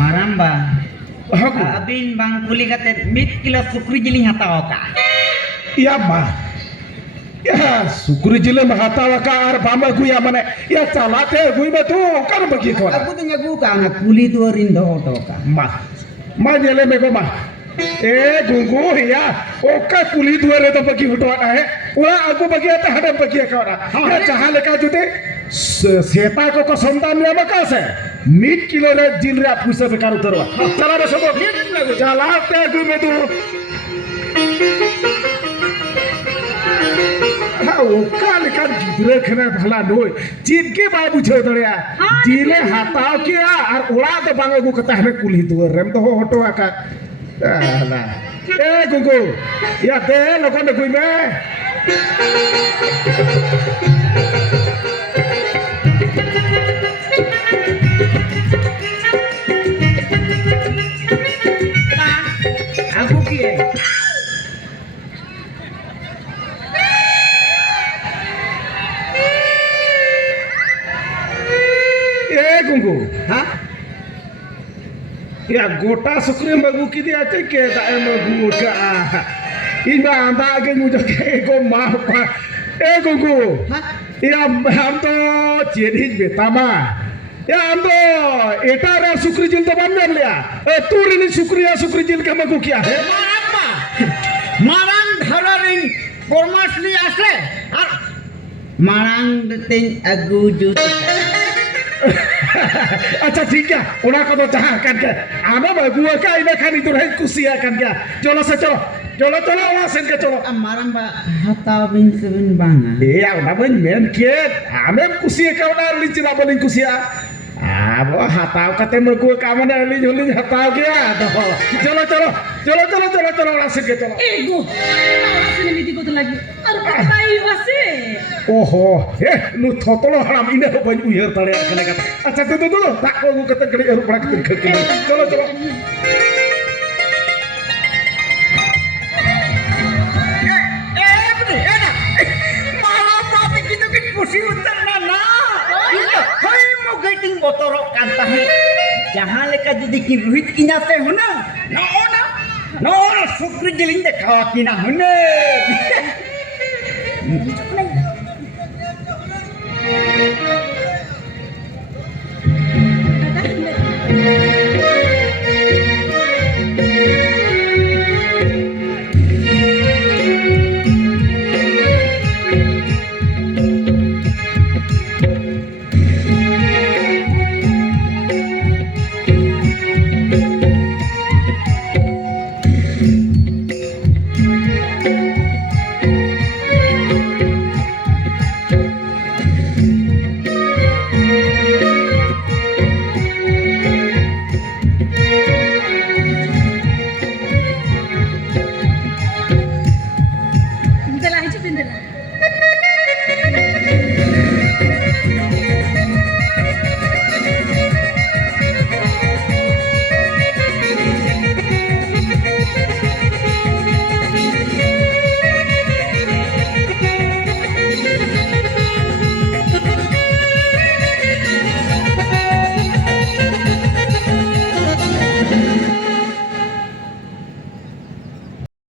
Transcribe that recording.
Maramba. Abin bang kuli kata 1 kilo sukri jili hataw ka. Iya mah. Ya sukri jile mahatawa ka ar bama gu ya mane ya calate gu betu kan bagi ko. Aku tanya gu ka anak kuli tu rindo to ka. Ma jele me ko ma. Gunggu ya oka kuli duare to bagi hutwa hai. Ula aku bagi ata hada bagi ka ora. Ya jahale ka jute सेता को संतान में मका से 1 kilo रे जिल रे पुसे बेकार उतरवा चला रे सब चला ते गु में तू हां ओ काल का गिदरे खने भला नोय जिन के बाय बुझे दरिया जिले हाताव किया और उड़ा तो बांगे गु कता हने कुली दुर रेम तो हटो आका ना गुगु या दे लोगन ने गुई में Gunggu, hah? Ya gota sukri magu kidi aja ke tak magu ka. Ina anda ke muja ke go mahpa. Gunggu, hah? Ya ham to jadi betama. Ya ham to eta ra sukri jil to ban liya. Tu rini sukri jil ke magu kiya hai? Apa? Marang dhararin formasli asle. Marang deting agu jut. अच्छा ठीक है उड़ा को तो चाह कर के आना बगुआ का इने खानी तो रही कुसिया कर के चलो से चलो वहां से के चलो Marang ba hataw bin sebin banga. या उड़ा बन मेन के हमें कुसिया का उड़ा लिचिना बलिन कुसिया अब हताव कते मगुआ का मने लिच हताव गया तो चलो वहां से के चलो Ego, awak sini miti ko lagi. Aduh, pakai wase. ओहो नु थोतलो हराम इने बन उयर तले कने का अच्छा तो tak को कते गड़ी और पड़ा के चलो Jangan leka jadi kiruhit kina teh huna. No sukri jeling deh kawa kina huna.